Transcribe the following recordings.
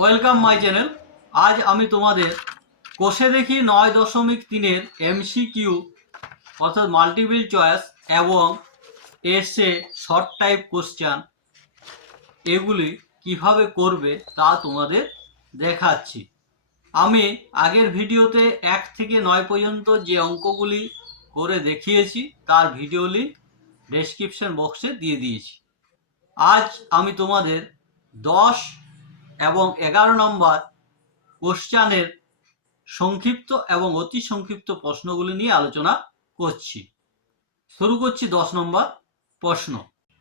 Welcome my channel. আজ আমি তোমাদের কোষে দেখি 9.3-এর এমসিকিউ অর্থাৎ মাল্টিপল চয়েস এবং এসে শর্ট টাইপ কোশ্চেন এগুলি কিভাবে করবে তা তোমাদের দেখাচ্ছি। আমি আগের ভিডিওতে 1 থেকে 9 পর্যন্ত যে অঙ্কগুলি করে দেখিয়েছি তার ভিডিও লিঙ্ক ডেসক্রিপশন বক্সে দিয়ে দিয়েছি। আজ আমি তোমাদের 10 এবং 11 নম্বর কোশ্চেনের সংক্ষিপ্ত এবং অতি সংক্ষিপ্ত প্রশ্নগুলি নিয়ে আলোচনা করছি। শুরু করছি 10 নম্বর প্রশ্ন।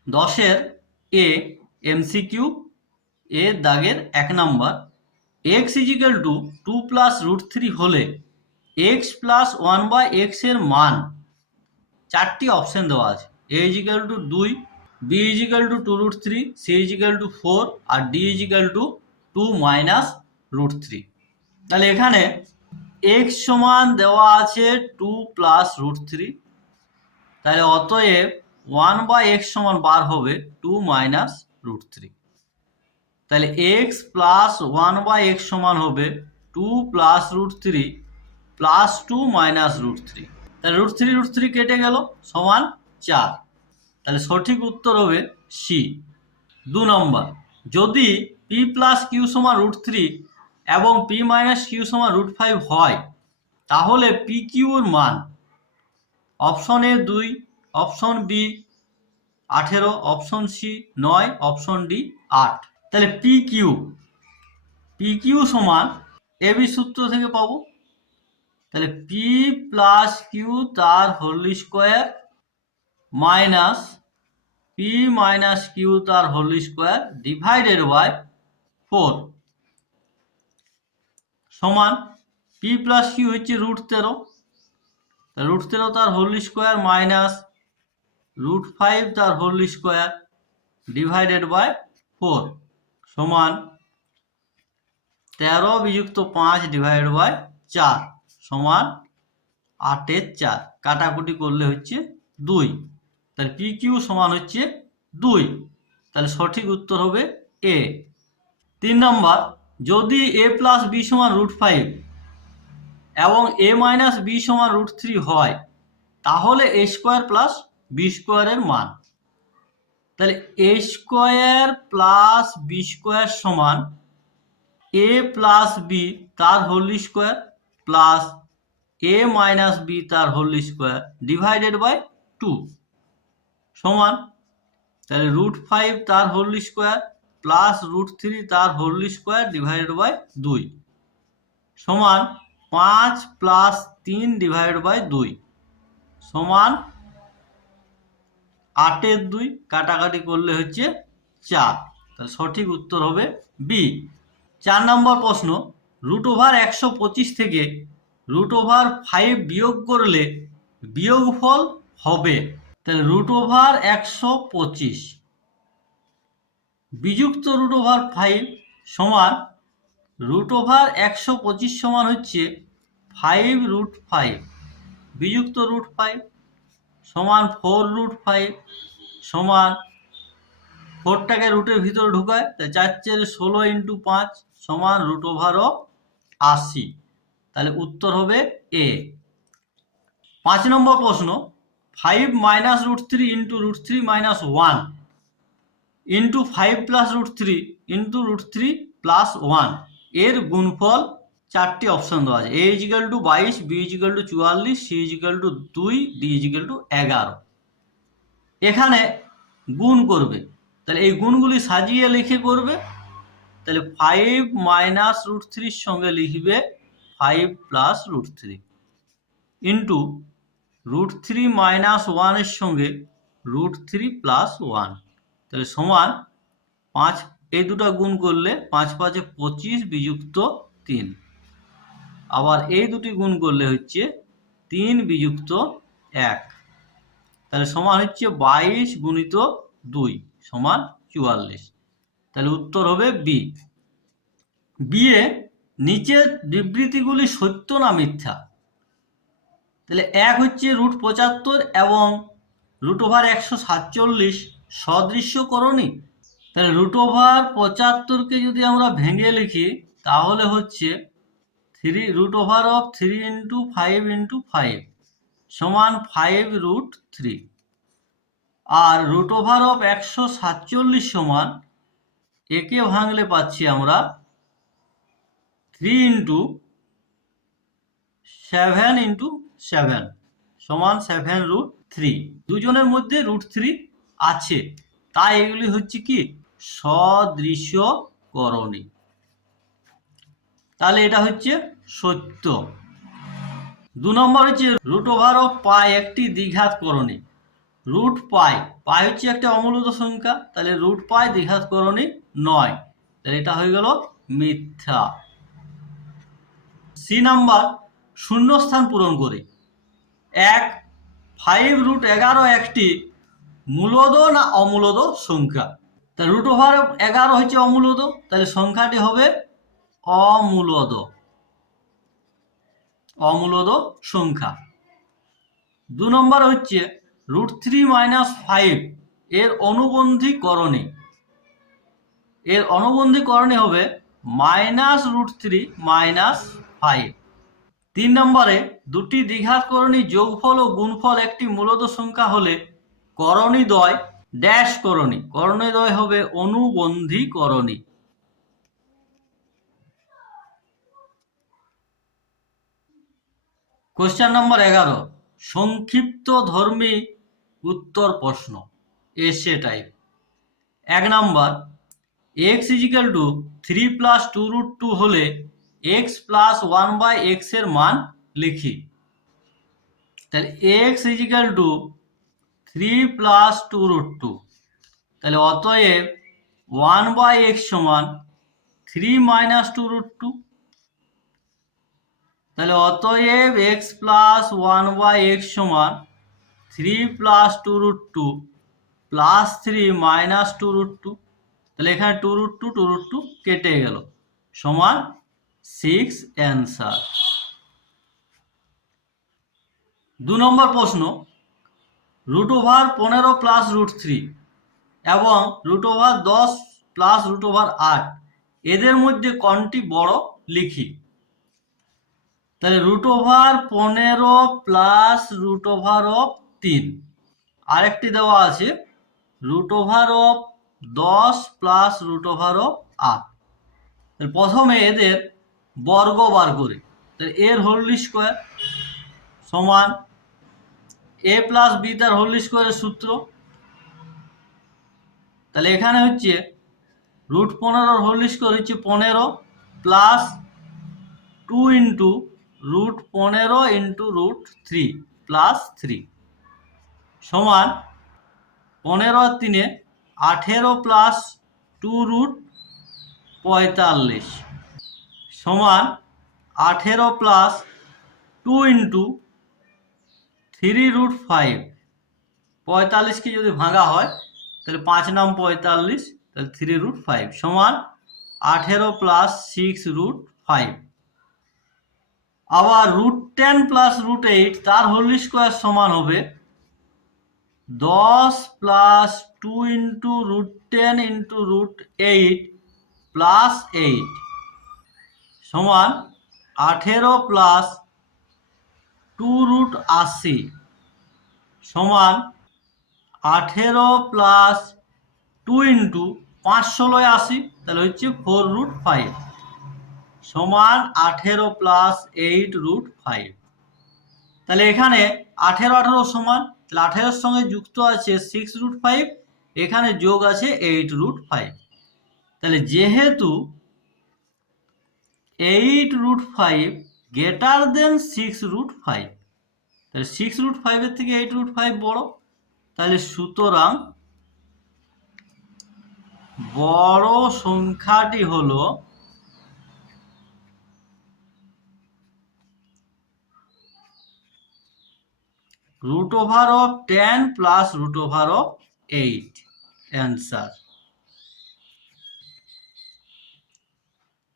10-এর এ এমসিকিউ এর দাগের 1 নম্বর, x equal to 2 plus root 3 হলে x প্লাস 1/x এর মান। 4টি অপশন দেওয়া আছে। a equal to 2, b equal to 2 root 3, c equal to 4 আর d equal to 2 minus root 3। তাহলে এখানে x সমান দেওয়া আছে 2 প্লাস রুট 3, তাহলে অতএব 1/x সমান বার হবে 2 মাইনাস রুট 3। তাহলে x প্লাস 1/x সমান হবে 2 plus root 3 plus 2 minus root 3। তাহলে রুট 3 কেটে গেল, সমান 4। তাহলে সঠিক উত্তর হবে সি। 2 নম্বর, যদি p প্লাস কিউ সমান রুট 3 এবং p মাইনাস কিউ সমান রুট 5 হয় তাহলে পি কিউর মান। Option A 2, option B 18, option C 9, option D 8। তাহলে পি কিউ সমান এবি সূত্র থেকে পাবো। তাহলে পি প্লাস কিউ তার whole square minus P minus Q তার হোল স্কোয়ার ডিভাইডেড বাই 4 সমান পি প্লাস কিউ হচ্ছে রুট 13, রুট 13 তার হোল স্কোয়ার মাইনাস রুট 5 তার হোল স্কোয়ার ডিভাইডেড বাই 4 সমান 13 বিযুক্ত 5 ডিভাইডেড বাই 4 সমান 8-এর 4। কাটাকুটি করলে হচ্ছে 2। তাহলে পি কিউ সমান হচ্ছে 2। তাহলে সঠিক উত্তর হবে এ। 3 নম্বর, যদি এ প্লাস বি সমান রুট 5 এবং এ মাইনাস বি সমান রুট 3 হয় তাহলে এ স্কোয়ার প্লাস বি স্কোয়ারের মান। তাহলে এ স্কোয়ার প্লাস বি স্কোয়ার সমান এ প্লাস বি তার হোল স্কোয়ার প্লাস এ মাইনাস বি তার হোল স্কোয়ার ডিভাইডেড বাই 2 সমান, তাহলে রুট 5 তার হোল স্কোয়ার প্লাস রুট 3 তার হোল স্কোয়ার ডিভাইডেড বাই 2 সমান 5 প্লাস 3 ডিভাইডেড বাই 2 সমান 8-এর 2। কাটাকাটি করলে হচ্ছে 4। তাহলে সঠিক উত্তর হবে বি। 4 নম্বর প্রশ্ন, রুট ওভার 125 থেকে রুট ওভার 5 বিয়োগ করলে বিয়োগফল হবে। তাহলে রুট ওভার 125 বিযুক্ত রুট ওভার 5 সমান রুট ওভার 125 সমান হচ্ছে 5 রুট 5 বিযুক্ত রুট 5 সমান 4 রুট 5 সমান 4টাকে রুটের ভিতরে ঢুকায়, তাই 4 16 ইন্টু 5 সমান রুট ওভার 80। তাহলে উত্তর হবে এ। 5 নম্বর প্রশ্ন, 5 minus root 3 into root 3 minus 1 into 5 plus root 3 into root 3 plus 1 এর গুণফল। 4টি অপশন দেওয়া আছে। A equal to 22, B equal to 44, C equal to 2, D equal to 11। এখানে গুণ করবে, তাহলে এই গুণগুলি সাজিয়ে লিখে করবে। তাহলে 5 মাইনাস রুট 3 সঙ্গে লিখবে 5 plus root 3 into root 3 minus 1 এর সঙ্গে রুট 3 প্লাস 1। তাহলে সমান 5, এই দুটো গুণ করলে 5 5 25 বিযুক্ত 3, আবার এই দুটি গুণ করলে হচ্ছে 3 বিযুক্ত 1। তাহলে সমান হচ্ছে 22 গুণিত 2 সমান 44। তাহলে উত্তর হবে বি। বি এ নিচের বিবৃতিগুলি সত্য না মিথ্যা। তাহলে 1 হচ্ছে রুট 75 এবং রুট ওভার 147 সদৃশ্যকরণী। তাহলে √75 যদি আমরা ভেঙে লিখি তাহলে হচ্ছে 3 √ 3 × 5 সমান 5√3। আর √147 সমান একে ভাঙলে পাচ্ছি আমরা 3 × 7 × 7 সমান 7√3। দুজনের মধ্যে √3 আছে, তাই এগুলি হচ্ছে কি সদৃশকরণী। তাহলে এটা হচ্ছে সত্য। 2 নম্বর হচ্ছে √π একটি দ্বিঘাতকরণী। √π হচ্ছে একটা অমূলত সংখ্যা, তাহলে √π দ্বিঘাতকরণী নয়, তাহলে এটা হয়ে গেল মিথ্যা। সি নাম্বার শূন্যস্থান পূরণ করে। 5√11 একটি মূলদ না অমূলদ সংখ্যা? তা √11 হচ্ছে অমূলদ, তাহলে সংখ্যাটি হবে অমূলদ সংখ্যা। 2 নম্বর হচ্ছে √3 - 5 এর অনুবন্ধীকরণী। এর অনুবন্ধীকরণী হবে -√3 - 5। 3 নম্বরে দুটি দ্বিঘাতকরণী যোগফল ও গুণফল একটি মূলদ সংখ্যা হলে করণীদ্বয় ড্যাশ করণী। করণীদ্বয় হবে অনুবন্ধীকরণী। কোশ্চেন নম্বর 11 সংক্ষিপ্ত ধর্মী উত্তর প্রশ্ন, এসে টাইপ। 1 নম্বর x = 3 + 2√2 হলে x + 1/x এর মান লিখি। তাহলে x = 3 + 2√2, তাহলে অতএব 1/x সমান 3 - 2√2। তাহলে অতএব x + 1/x সমান 3 + 2√2 + 3 - 2√2। তাহলে এখানে 2√2 কেটে গেল, সমান 6 অ্যান্সার। 2 নম্বর প্রশ্ন √15 + √3 এবং √10 + √8 এদের মধ্যে কোনটি বড় লিখি। তাহলে √15 + √3 আরেকটি দেওয়া আছে √10 + √8। প্রথমে এদের বর্গ বার করি। তাহলে এর হোল স্কোয়ার সমান a + b তার হোল স্কোয়ারের সূত্র। তাহলে এখানে হচ্ছে √15 হোল স্কোয়ার হচ্ছে 15 প্লাস 2 × √15 × √3 প্লাস 3 সমান 15 আর 3 18 প্লাস 2√45 সমান 18 প্লাস 2 × 3√5। 45কে যদি ভাঙা হয় তাহলে 5 নাম 45, তাহলে 3√5 সমান 18 প্লাস 6√5। আবার √10 + √8 তার হোল স্কোয়ার সমান হবে 10 প্লাস 2 × √10 × √8 প্লাস 8 সমান 18 প্লাস 2√80 সমান 18 প্লাস 2 × 5 ষোলোয় 80, তাহলে হচ্ছে 4√5 সমান 18 প্লাস 8√5। তাহলে এখানে 18 সমান, তাহলে 18 সঙ্গে যুক্ত আছে 6√5, এখানে যোগ আছে 8√5। তাহলে যেহেতু 8√5 গ্রেটার দেন 6√5, তাহলে 6√5 এর থেকে 8√5 বড়, তাহলে সুতরাং বড় সংখ্যাটি হলো √10 + √8 অ্যান্সার।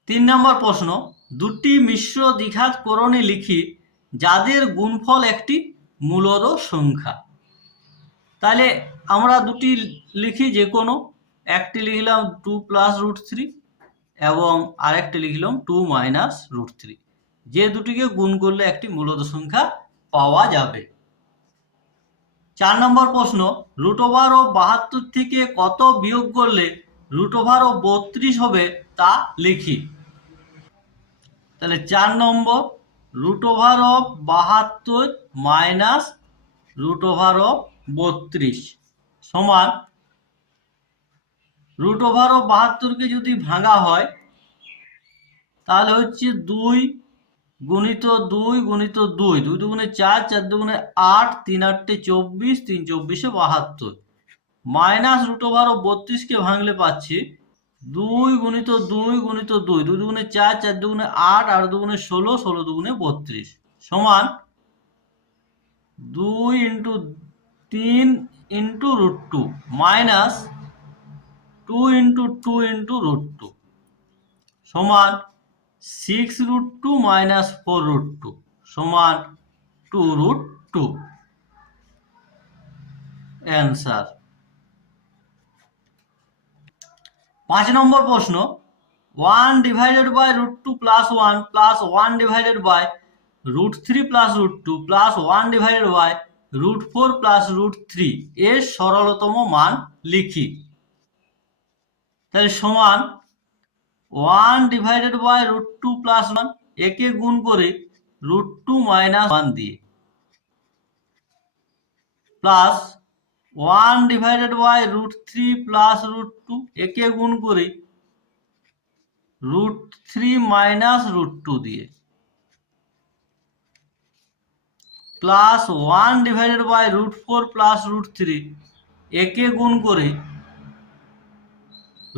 3 নম্বর প্রশ্ন দুটি মিশ্র দ্বিঘাতকরণী লিখি যাদের গুণফল একটি মূলদ সংখ্যা। তাহলে আমরা দুটি লিখি যে কোনো। একটি লিখলাম 2 প্লাস রুট থ্রি এবং আরেকটি লিখলাম 2 মাইনাস রুট থ্রি। যে দুটিকে গুণ করলে একটি মূলদ সংখ্যা পাওয়া যাবে। 4 নম্বর প্রশ্ন, রুট ওভার অফ 72 থেকে কত বিয়োগ করলে রুট ওভার অফ 32 হবে তা লিখি। তাহলে 4 নম্বর, root over of 72 minus root over of 32 সমান রুট ওভার অফ 72কে যদি ভাঙা হয় তাহলে হচ্ছে 2 গুণিত 2 গুণিত 2, 2 দুগুণে 4, 4 দুগুণে 8, 3 8 24, 3 24 72 মাইনাস রুট ওভার অফ 32কে ভাঙলে পাচ্ছি 2 গুণিত 2 গুণিত 2, 2 দুগুণে 4, 4 দুগুণে 8, 8 দুগুণে 16, 16 দুগুণে 32 সমান 2 into 3 into root 2 minus 2 into 2 into root 2 সমান 6 রুট 2 মাইনাস 4 রুট 2 সমান 2 রুট 2 অ্যান্সার। 5 নম্বর প্রশ্ন, 1 divided by root 2 plus 1 plus 1 divided by root 3 plus root 2 plus 1 divided by root 4 plus root 3 এর সরলতম মান লিখি। তাহলে সমান 1 ডিভাইডেড বাই রুট 2 প্লাস 1 একে গুণ করে রুট 2 মাইনাস 1 দিয়ে plus 1 divided by root 3 plus root 2 একে গুণ করে রুট 3 মাইনাস রুট 2 দিয়ে plus 1 divided by root 4 plus root 3 একে গুণ করে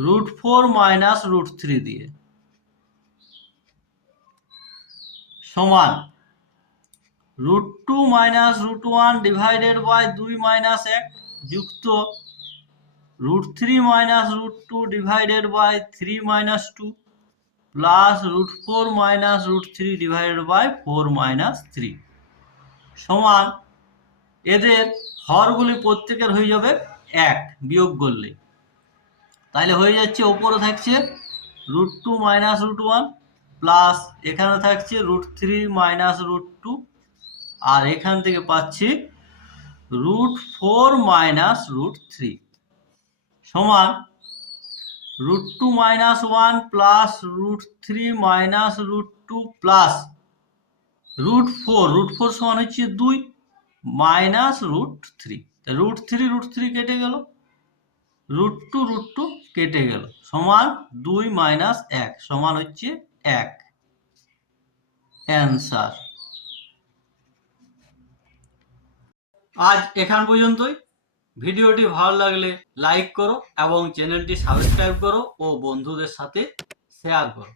রুট 4 মাইনাস রুট 3 দিয়ে সমান root 2 minus root 1 divided by 2 minus 1 যুক্ত root 3 minus root 2 divided by 3 minus 2 plus root 4 minus root 3 divided by 4 minus 3 সমান এদের হরগুলি প্রত্যেকের হয়ে যাবে 1 বিয়োগ করলে। তাহলে হয়ে যাচ্ছে ওপরে থাকছে রুট 2 মাইনাস রুট 1 প্লাস এখানে থাকছে রুট 3 মাইনাস রুট 2 আর এখান থেকে পাচ্ছি রুট 4 মাইনাস রুট 3 সমান root 2 minus 1 plus root 3 minus root 2 plus root 4 সমান হচ্ছে 2 মাইনাস রুট 3, রুট 3 কেটে গেল, রুট 2 কেটে গেল সমান 2 মাইনাস 1 সমান হচ্ছে 1 অ্যান্সার। আজ এখান পর্যন্তই। ভিডিওটি ভালো লাগলে লাইক করো এবং চ্যানেলটি সাবস্ক্রাইব করো ও বন্ধুদের সাথে শেয়ার করো।